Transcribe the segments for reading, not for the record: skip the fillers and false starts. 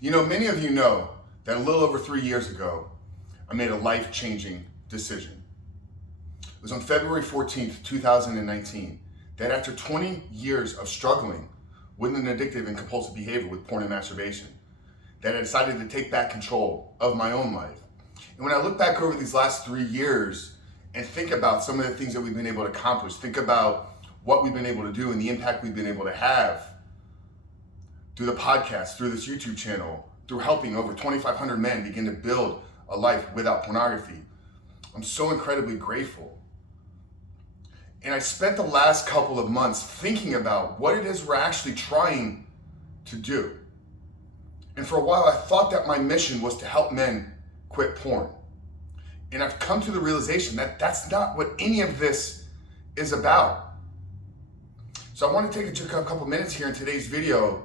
You know, many of you know that a little over 3 years ago, I made a life-changing decision. It was on February 14th, 2019, that after 20 years of struggling with an addictive and compulsive behavior with porn and masturbation, that I decided to take back control of my own life. And when I look back over these last 3 years and think about some of the things that we've been able to accomplish, think about what we've been able to do and the impact we've been able to have through the podcast, through this YouTube channel, through helping over 2,500 men begin to build a life without pornography, I'm so incredibly grateful. And I spent the last couple of months thinking about what it is we're actually trying to do. And for a while, I thought that my mission was to help men quit porn. And I've come to the realization that that's not what any of this is about. So I want to take a couple minutes here in today's video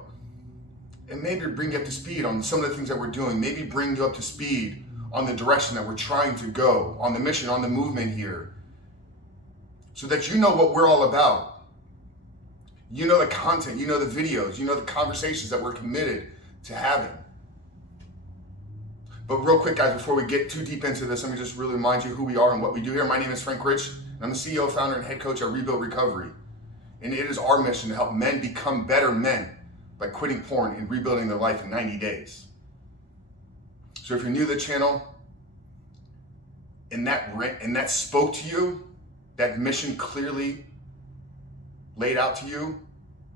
and maybe bring you up to speed on some of the things that we're doing, maybe bring you up to speed on the direction that we're trying to go, on the mission, on the movement here, so that you know what we're all about. You know the content, you know the videos, you know the conversations that we're committed to having. But real quick, guys, before we get too deep into this, let me just really remind you who we are and what we do here. My name is Frank Rich, and I'm the CEO, founder, and head coach at Rebuild Recovery. And it is our mission to help men become better men by quitting porn and rebuilding their life in 90 days. So if you're new to the channel and that spoke to you, that mission clearly laid out to you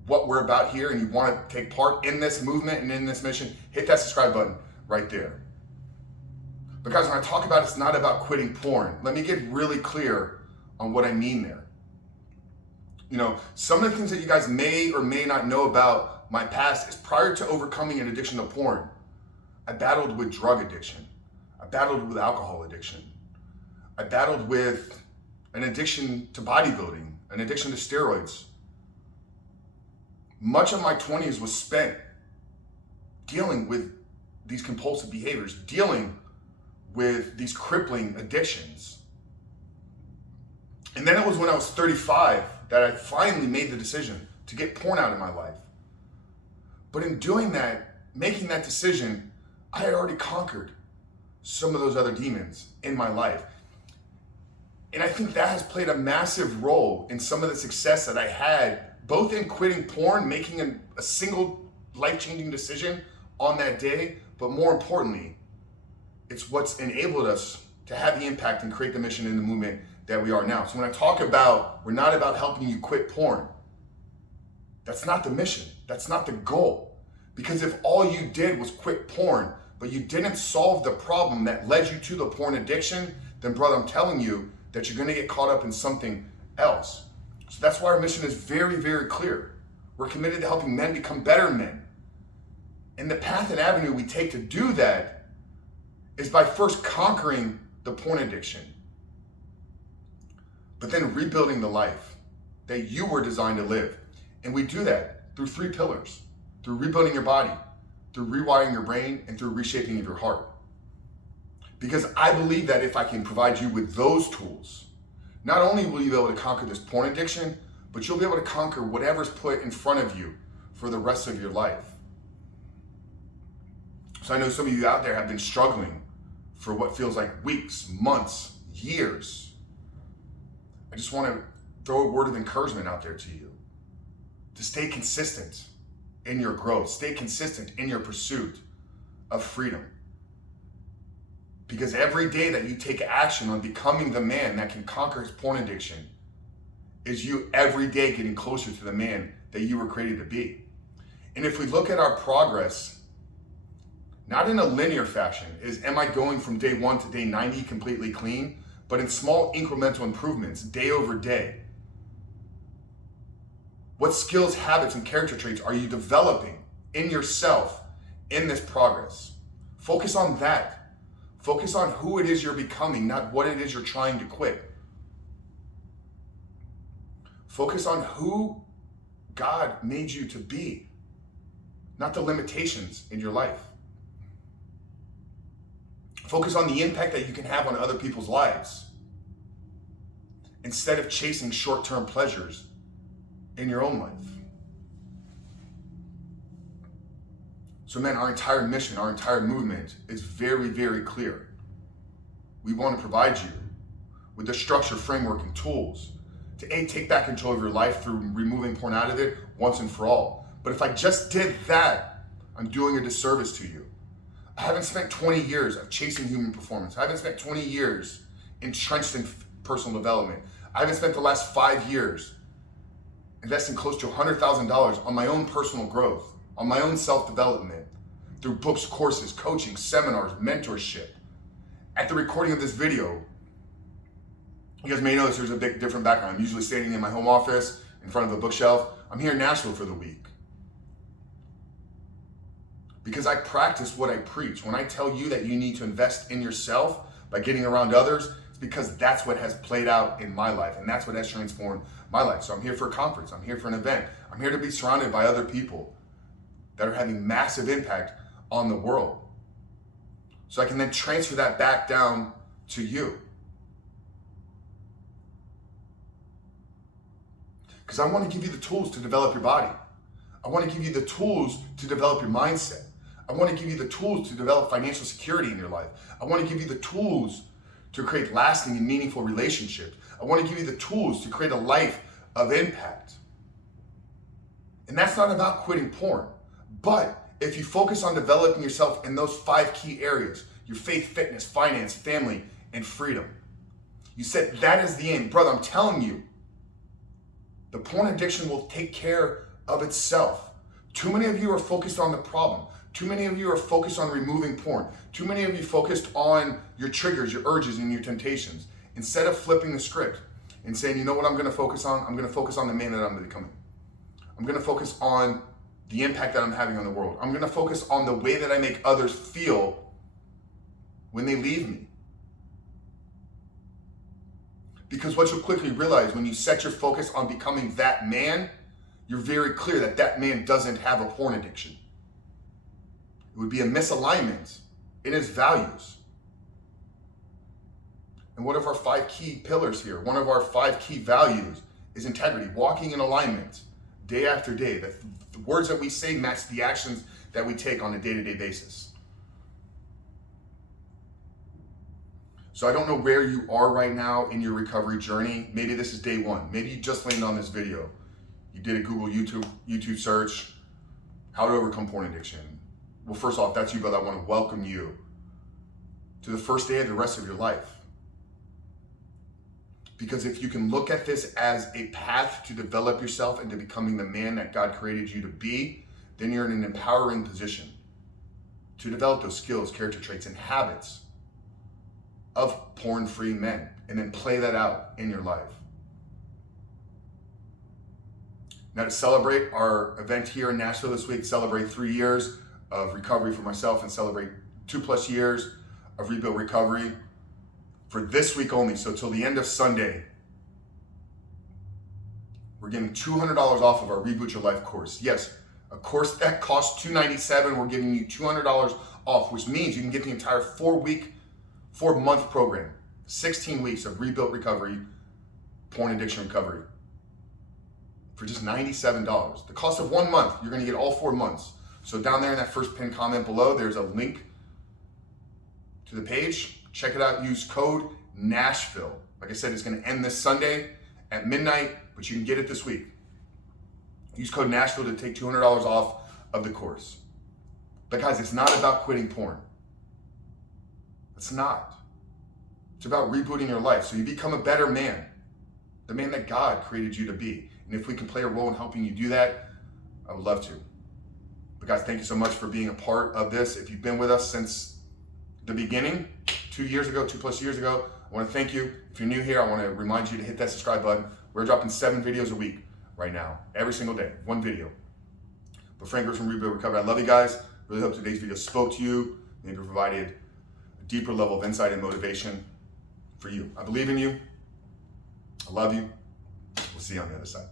what we're about here, and you want to take part in this movement and in this mission, hit that subscribe button right there. Because when I talk about it's not about quitting porn, let me get really clear on what I mean there. You know, some of the things that you guys may or may not know about my past is prior to overcoming an addiction to porn, I battled with drug addiction. I battled with alcohol addiction. I battled with an addiction to bodybuilding, an addiction to steroids. Much of my 20s was spent dealing with these compulsive behaviors, dealing with these crippling addictions. And then it was when I was 35 that I finally made the decision to get porn out of my life. But in doing that, making that decision, I had already conquered some of those other demons in my life. And I think that has played a massive role in some of the success that I had, both in quitting porn, making a single life-changing decision on that day, but more importantly, it's what's enabled us to have the impact and create the mission and the movement that we are now. So when I talk about, we're not about helping you quit porn, that's not the mission. That's not the goal. Because if all you did was quit porn, but you didn't solve the problem that led you to the porn addiction, then brother, I'm telling you that you're gonna get caught up in something else. So that's why our mission is very, very clear. We're committed to helping men become better men. And the path and avenue we take to do that is by first conquering the porn addiction, but then rebuilding the life that you were designed to live. And we do that through 3 pillars: through rebuilding your body, through rewiring your brain, and through reshaping of your heart. Because I believe that if I can provide you with those tools, not only will you be able to conquer this porn addiction, but you'll be able to conquer whatever's put in front of you for the rest of your life. So I know some of you out there have been struggling for what feels like weeks, months, years. I just want to throw a word of encouragement out there to you to stay consistent in your growth, stay consistent in your pursuit of freedom. Because every day that you take action on becoming the man that can conquer his porn addiction is you every day getting closer to the man that you were created to be. And if we look at our progress, not in a linear fashion, am I going from day 1 to day 90 completely clean, but in small incremental improvements, day over day. What skills, habits, and character traits are you developing in yourself in this progress? Focus on that. Focus on who it is you're becoming, not what it is you're trying to quit. Focus on who God made you to be, not the limitations in your life. Focus on the impact that you can have on other people's lives instead of chasing short-term pleasures in your own life. So man, our entire mission, our entire movement is very, very clear. We want to provide you with the structure, framework, and tools to A, take back control of your life through removing porn out of it once and for all. But if I just did that, I'm doing a disservice to you. I haven't spent 20 years of chasing human performance. I haven't spent 20 years entrenched in personal development. I haven't spent the last 5 years investing close to $100,000 on my own personal growth, on my own self-development, through books, courses, coaching, seminars, mentorship. At the recording of this video, you guys may notice there's a bit different background. I'm usually standing in my home office in front of a bookshelf. I'm here in Nashville for the week. Because I practice what I preach. When I tell you that you need to invest in yourself by getting around others, it's because that's what has played out in my life, and that's what has transformed my life. So I'm here for a conference. I'm here for an event. I'm here to be surrounded by other people that are having massive impact on the world. So I can then transfer that back down to you. Because I want to give you the tools to develop your body. I want to give you the tools to develop your mindset. I want to give you the tools to develop financial security in your life. I want to give you the tools to create lasting and meaningful relationships. I want to give you the tools to create a life of impact. And that's not about quitting porn. But if you focus on developing yourself in those 5 key areas, your faith, fitness, finance, family, and freedom, you said that is the aim. Brother, I'm telling you, the porn addiction will take care of itself. Too many of you are focused on the problem. Too many of you are focused on removing porn. Too many of you focused on your triggers, your urges, and your temptations. Instead of flipping the script and saying, you know what I'm going to focus on? I'm going to focus on the man that I'm becoming. I'm going to focus on the impact that I'm having on the world. I'm going to focus on the way that I make others feel when they leave me. Because what you'll quickly realize when you set your focus on becoming that man, you're very clear that that man doesn't have a porn addiction. It would be a misalignment in his values. And one of our 5 key pillars here, one of our 5 key values is integrity, walking in alignment day after day. The words that we say match the actions that we take on a day-to-day basis. So I don't know where you are right now in your recovery journey. Maybe this is day 1. Maybe you just landed on this video. You did a Google YouTube search, how to overcome porn addiction. Well, first off, that's you, but I want to welcome you to the first day of the rest of your life. Because if you can look at this as a path to develop yourself into becoming the man that God created you to be, then you're in an empowering position to develop those skills, character traits, and habits of porn-free men, and then play that out in your life. Now, to celebrate our event here in Nashville this week, celebrate 3 years of recovery for myself and celebrate 2+ years of Rebuild Recovery for this week only. So till the end of Sunday, we're giving $200 off of our Reboot Your Life course. Yes, a course that costs $297, we're giving you $200 off, which means you can get the entire 4-month program, 16 weeks of Rebuilt Recovery, porn addiction recovery, for just $97. The cost of 1 month, you're gonna get all 4 months. So down there in that first pinned comment below, there's a link to the page. Check it out, use code Nashville. Like I said, it's gonna end this Sunday at midnight, but you can get it this week. Use code Nashville to take $200 off of the course. But guys, it's not about quitting porn. It's not. It's about rebooting your life so you become a better man, the man that God created you to be. And if we can play a role in helping you do that, I would love to. But guys, thank you so much for being a part of this. If you've been with us since the beginning, 2+ years ago, I want to thank you. If you're new here, I want to remind you to hit that subscribe button. We're dropping 7 videos a week right now, every single day, 1 video. But Frank Rose from Rebuild Recovery, I love you guys. Really hope today's video spoke to you, maybe provided a deeper level of insight and motivation for you. I believe in you. I love you. We'll see you on the other side.